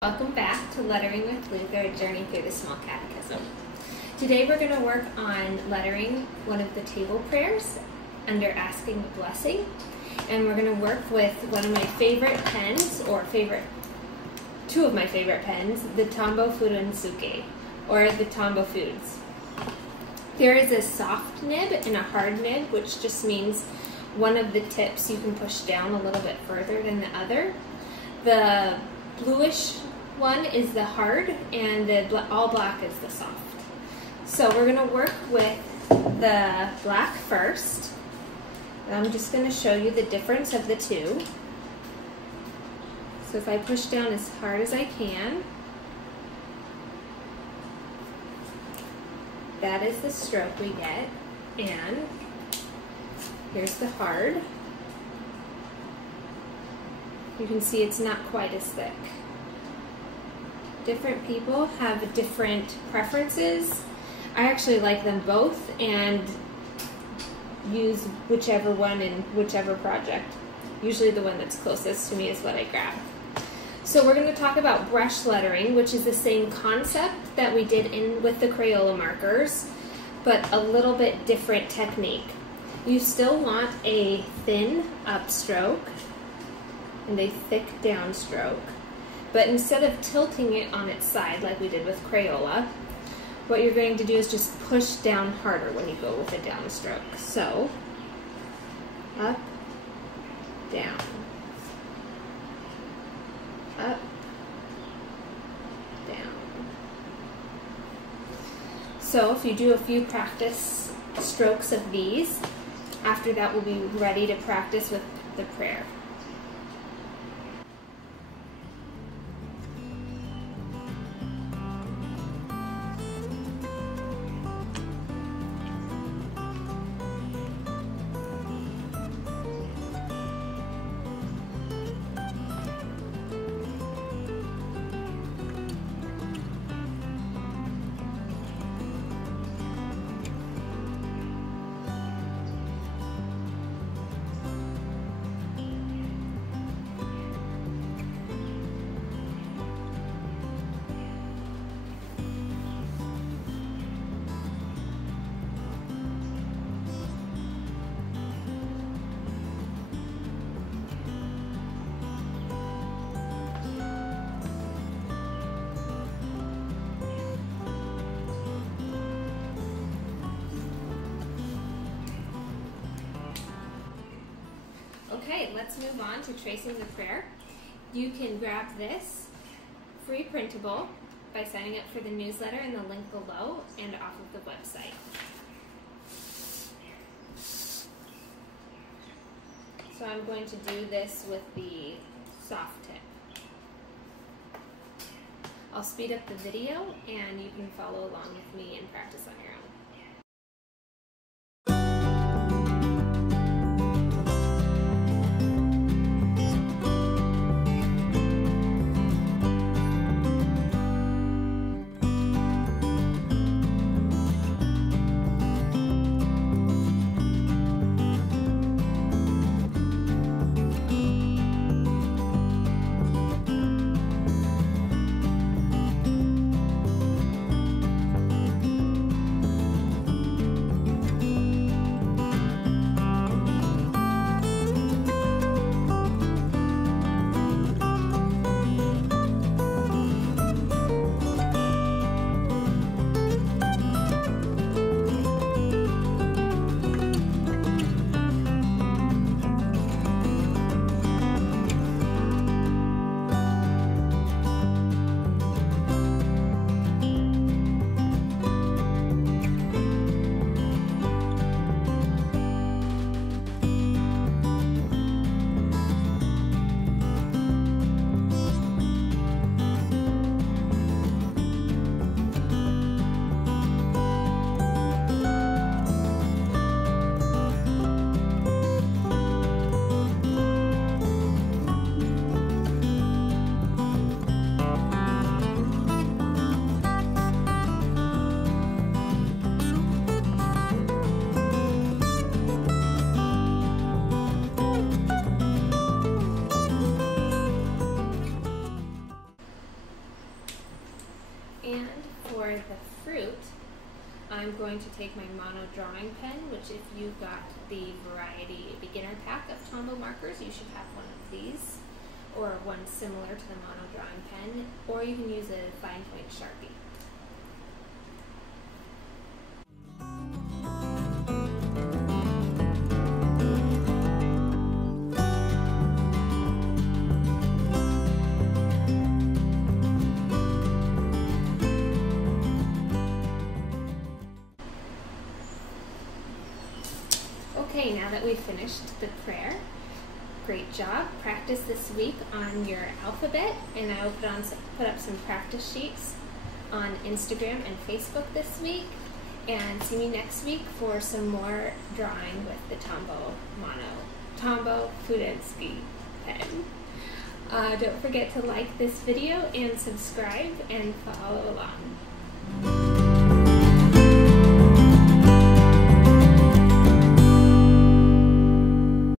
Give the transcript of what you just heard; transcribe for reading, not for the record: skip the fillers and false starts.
Welcome back to Lettering with Luther, a journey through the Small Catechism. Today we're going to work on lettering one of the table prayers under asking a blessing. And we're going to work with one of my favorite pens, or two of my favorite pens, the tombow, fude, and suke, or the tombow fudes. There is a soft nib and a hard nib, which just means one of the tips you can push down a little bit further than the other. The bluish one is the hard, and the all black is the soft. So we're going to work with the black first. I'm just going to show you the difference of the two. So if I push down as hard as I can, that is the stroke we get, and here's the hard. You can see it's not quite as thick. Different people have different preferences. I actually like them both and use whichever one in whichever project. Usually the one that's closest to me is what I grab. So we're going to talk about brush lettering, which is the same concept that we did with the Crayola markers, but a little bit different technique. You still want a thin upstroke and a thick downstroke, but instead of tilting it on its side like we did with Crayola, what you're going to do is just push down harder when you go with a downstroke. So, up, down, up, down. So if you do a few practice strokes of these, after that we'll be ready to practice with the prayer. Okay, let's move on to tracing the prayer. You can grab this free printable by signing up for the newsletter in the link below and off of the website. So I'm going to do this with the soft tip. I'll speed up the video and you can follow along with me and practice on your own. the fruit, I'm going to take my mono drawing pen, which if you got the Variety Beginner Pack of Tombow markers, you should have one of these, or one similar to the mono drawing pen, or you can use a fine point Sharpie. Okay, now that we've finished the prayer, great job. Practice this week on your alphabet, and I will put up some practice sheets on Instagram and Facebook this week. And see me next week for some more drawing with the Tombow fude pen. Don't forget to like this video and subscribe and follow along.